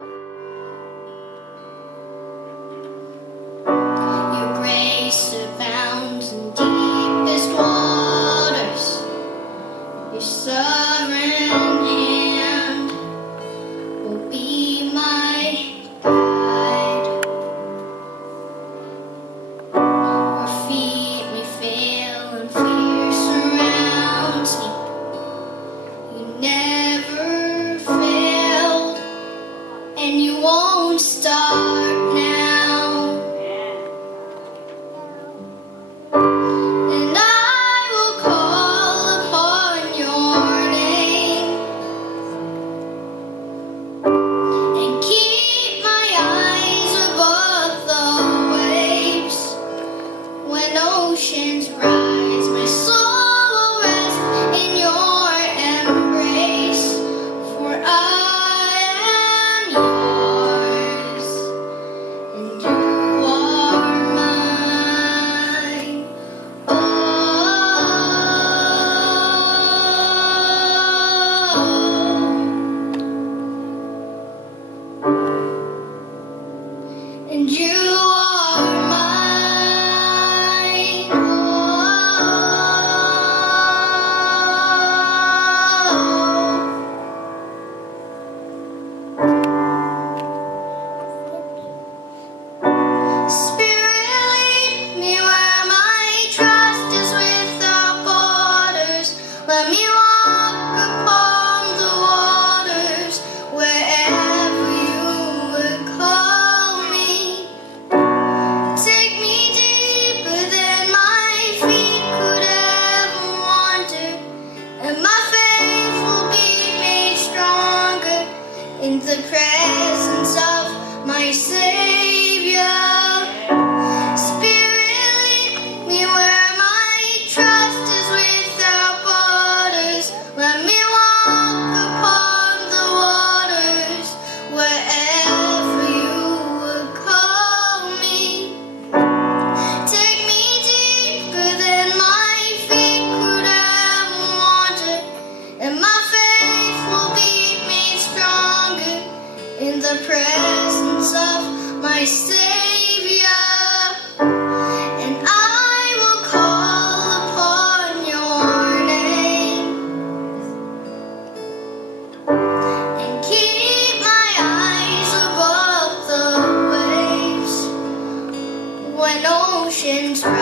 Your grace abounds in deepest waters. Your sovereign hand will be my guide. Where feet may fail and fear surrounds me, you never failed, and you won't start now. And I will call upon your name and keep my eyes above the waves. When oceans rise, my soul will rest in your embrace. For I am yours, and you are mine. And you are mine. Spirit, lead me where my trust is without borders. Let me walk upon the waters wherever you would call me. Take me deeper than my feet could ever wander, and my faith will be made stronger in the presence of my Savior. Spirit, lead me where my trust is without borders. Let me walk upon the waters wherever you would call me. Take me deeper than my feet could ever wander, and my faith will be made stronger in the presence of my Savior. And I will call upon your name and keep my eyes above the waves. When oceans rise,